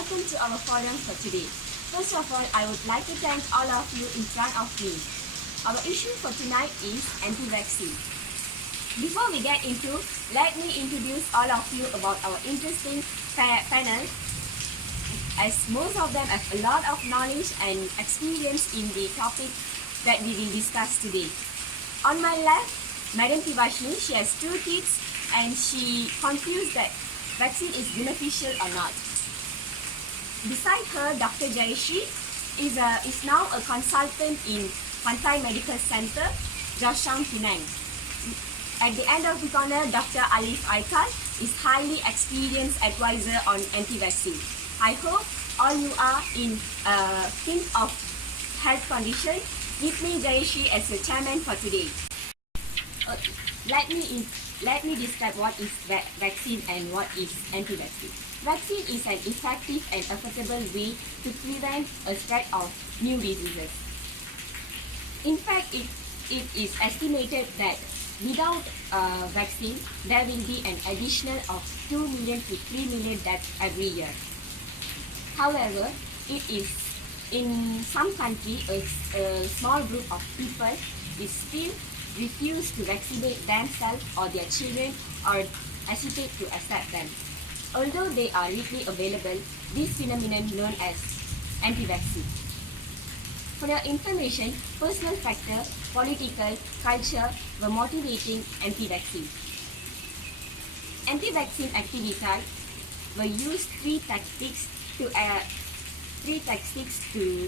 welcome to our forum for today. First of all, I would like to thank all of you in front of me. Our issue for tonight is anti-vaccine. Before we get into, let me introduce all of you about our interesting panel, as most of them have a lot of knowledge and experience in the topic that we will discuss today. On my left, Madam Tibashni, she has 2 kids and she confused that vaccine is beneficial or not. Beside her, Dr. Jayashree is now a consultant in Pantai Medical Center, Georgetown, Penang. At the end of the corner, Dr. Alif Aikal is highly experienced advisor on anti-vaccine. I hope all you are in think of health condition. Meet me, Jayashree, as your chairman for today. Let me describe what is vaccine and what is anti-vaccine. Vaccine is an effective and affordable way to prevent a spread of new diseases. In fact, it is estimated that without vaccine, there will be an additional of 2 million to 3 million deaths every year. However, it is in some countries a small group of people is still refuse to vaccinate themselves or their children or hesitate to accept them. Although they are readily available, this phenomenon known as anti-vaccine. For your information, personal factor, political, culture were motivating anti-vaccine. Anti-vaccine activities were used three tactics to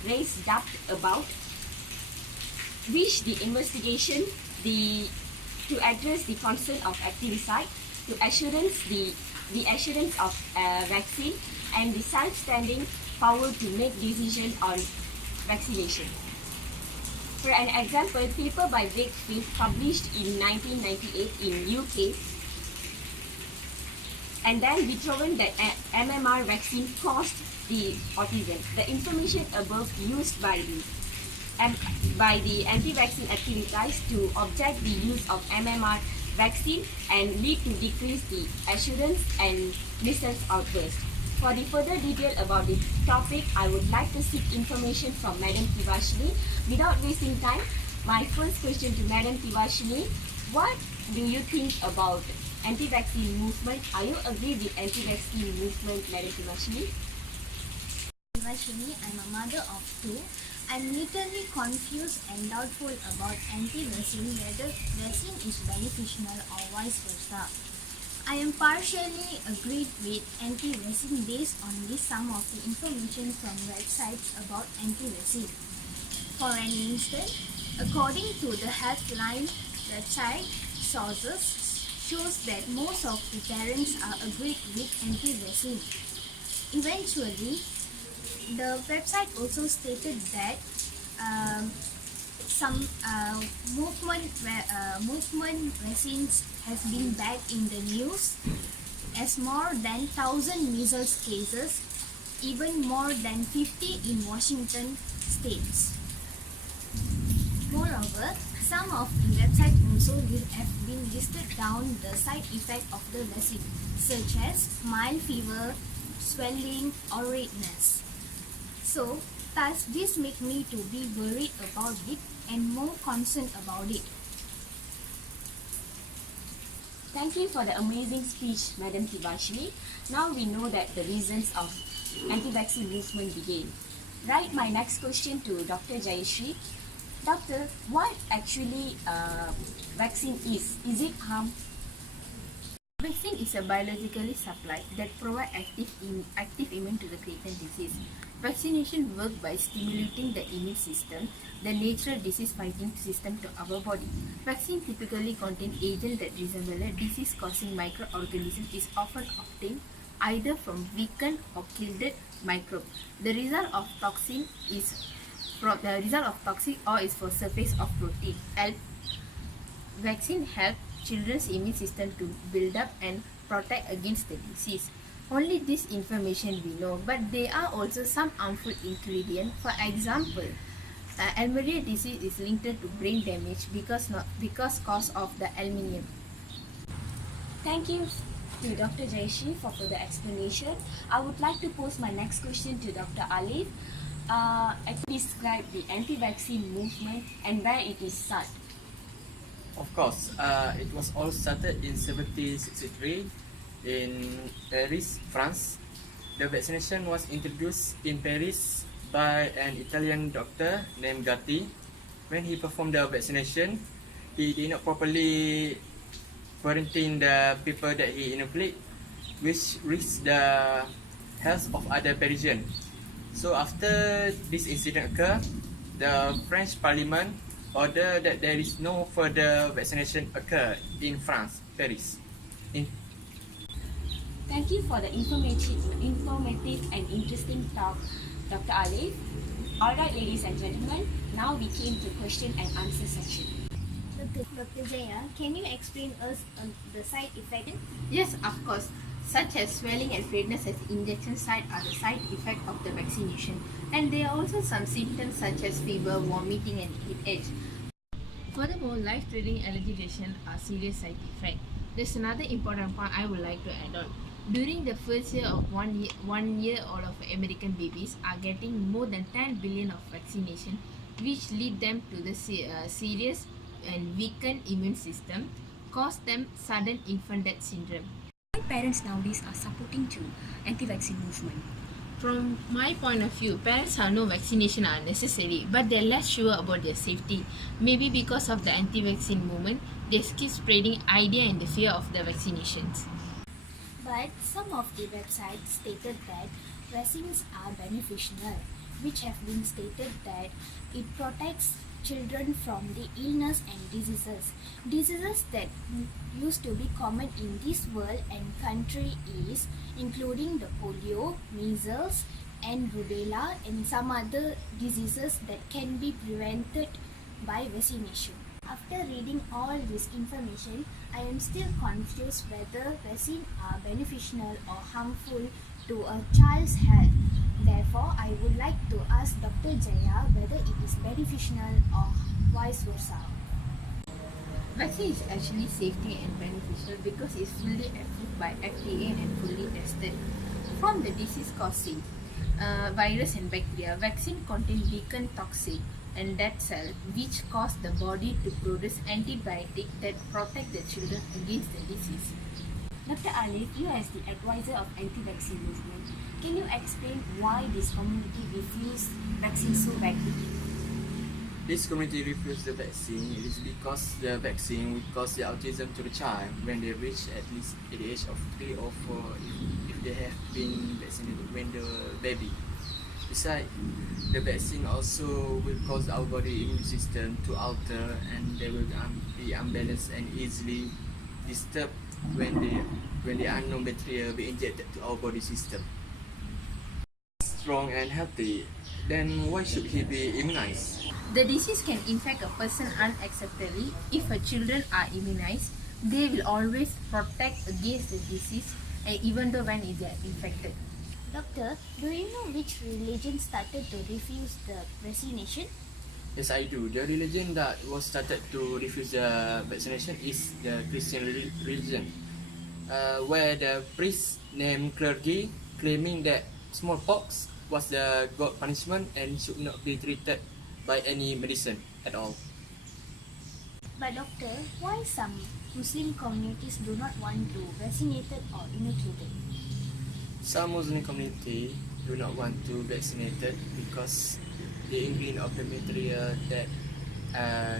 raise doubt about which the investigation, to address the concern of activicide, to the assurance of vaccine, and the self-standing power to make decision on vaccination. For an example, paper by Wakefield published in 1998 in UK, and then determined that MMR vaccine caused the autism. The information above used by the anti-vaccine activities to object the use of MMR vaccine and lead to decrease the assurance and measles outburst. For the further detail about the topic, I would like to seek information from Madam Tibashni. Without wasting time, my first question to Madam Tibashni: what do you think about anti-vaccine movement? Are you agree with anti-vaccine movement, Madam Tibashni? Tibashni, I'm a mother of 2. I'm literally confused and doubtful about anti-vaccine, whether vaccine is beneficial or vice versa. I am partially agreed with anti-vaccine based on some of the information from websites about anti-vaccine. For an instance, according to the Healthline website, sources shows that most of the parents are agreed with anti-vaccine. Eventually, the website also stated that some movement vaccines have been back in the news, as more than 1,000 measles cases, even more than 50 in Washington states. Moreover, some of the websites also have been listed down the side effect of the vaccine, such as mild fever, swelling, or redness. So, thus this make me to be worried about it and more concerned about it. Thank you for the amazing speech, Madam Tibashni. Now we know that the reasons of anti-vaccine movement began. Right, my next question to Dr. Jayashree. Doctor, what actually vaccine is? Is it harm? Vaccine is a biologically supply that provide active immune to the latent disease. Vaccination works by stimulating the immune system, the natural disease-fighting system to our body. Vaccine typically contain agent that resemble a disease-causing microorganism is often obtained either from weakened or killed microbe. The result of toxin or is for surface of protein. Vaccine help children's immune system to build up and protect against the disease. Only this information we know, but there are also some harmful ingredients. For example, Almeida disease is linked to brain damage because cause of the aluminium. Thank you to Dr. Jayashree for further explanation. I would like to pose my next question to Dr. Alif. Describe the anti-vaccine movement and where it is started. Of course, it was all started in 1763 in Paris, France. The vaccination was introduced in Paris by an Italian doctor named Gatti. When he performed the vaccination, he did not properly quarantine the people that he inoculate, which risked the health of other Parisians. So after this incident occurred, the French Parliament ordered that there is no further vaccination occur in France, Paris. Thank you for the informative and interesting talk, Dr. Alif. Alright, ladies and gentlemen, now we came to question and answer section. Dr. Jaya, can you explain us the side effect? Yes, of course. Such as swelling and redness at the injection site are the side effect of the vaccination, and there are also some symptoms such as fever, vomiting, and headache. Furthermore, life-threatening allergy reactions are serious side effects. There's another important point I would like to add on. During the first year of one year old of American babies are getting more than 10 billion of vaccination, which lead them to the serious and weakened immune system, cause them sudden infant death syndrome. Parents nowadays are supporting to anti-vaccine movement. From my point of view, parents who know vaccination are necessary, but they're less sure about their safety. Maybe because of the anti-vaccine movement, they keep spreading idea and the fear of the vaccinations. But some of the websites stated that vaccines are beneficial, which have been stated that it protects children from the illness and diseases that used to be common in this world and country is including the polio, measles and rubella and some other diseases that can be prevented by vaccination. After reading all this information, I am still confused whether vaccines are beneficial or harmful to a child's health. Therefore, I would like to ask Dr. Jaya whether it is beneficial or vice versa. Vaccine is actually safety and beneficial because it's fully approved by FDA and fully tested. From the disease causing virus and bacteria, vaccine contain weakened toxic and dead cell which cause the body to produce antibiotic that protect the children against the disease. Dr. Alif, you as the advisor of anti-vaccine movement, can you explain why this community refused vaccine so badly? This community refused the vaccine. It is because the vaccine will cause the autism to the child when they reach at least at the age of 3 or 4 if they have been vaccinated when the baby. Besides, the vaccine also will cause our body immune system to alter and they will be unbalanced and easily disturbed when the unknown bacteria be injected to our body system. Strong and healthy, then why should he be immunized? The disease can infect a person unacceptably. If her children are immunized, they will always protect against the disease and even though when they are infected. Doctor, do you know which religion started to refuse the vaccination? Yes, I do. The religion that was started to refuse the vaccination is the Christian religion, where the priest named clergy claiming that smallpox was the God punishment and should not be treated by any medicine at all. But doctor, why some Muslim communities do not want to vaccinated or inoculated? Some Muslim community do not want to vaccinated because the ingredient of the material that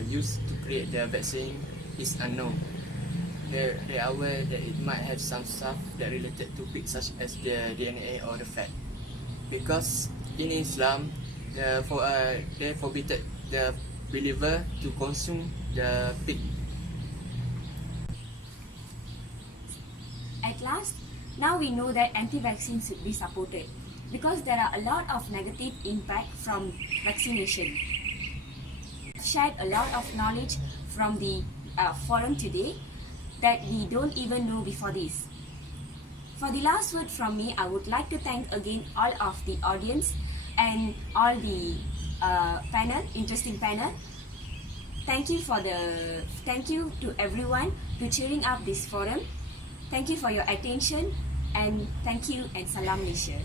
used to create the vaccine is unknown. They are aware that it might have some stuff that related to pig such as the DNA or the fat. Because in Islam, they forbidden the believer to consume the pig. At last, now we know that anti-vaccine should be supported because there are a lot of negative impact from vaccination. Shared a lot of knowledge from the forum today that we don't even know before this. For the last word from me, I would like to thank again all of the audience and all the interesting panel. Thank you to everyone to cheering up this forum. Thank you for your attention, and thank you and Salam Malaysia.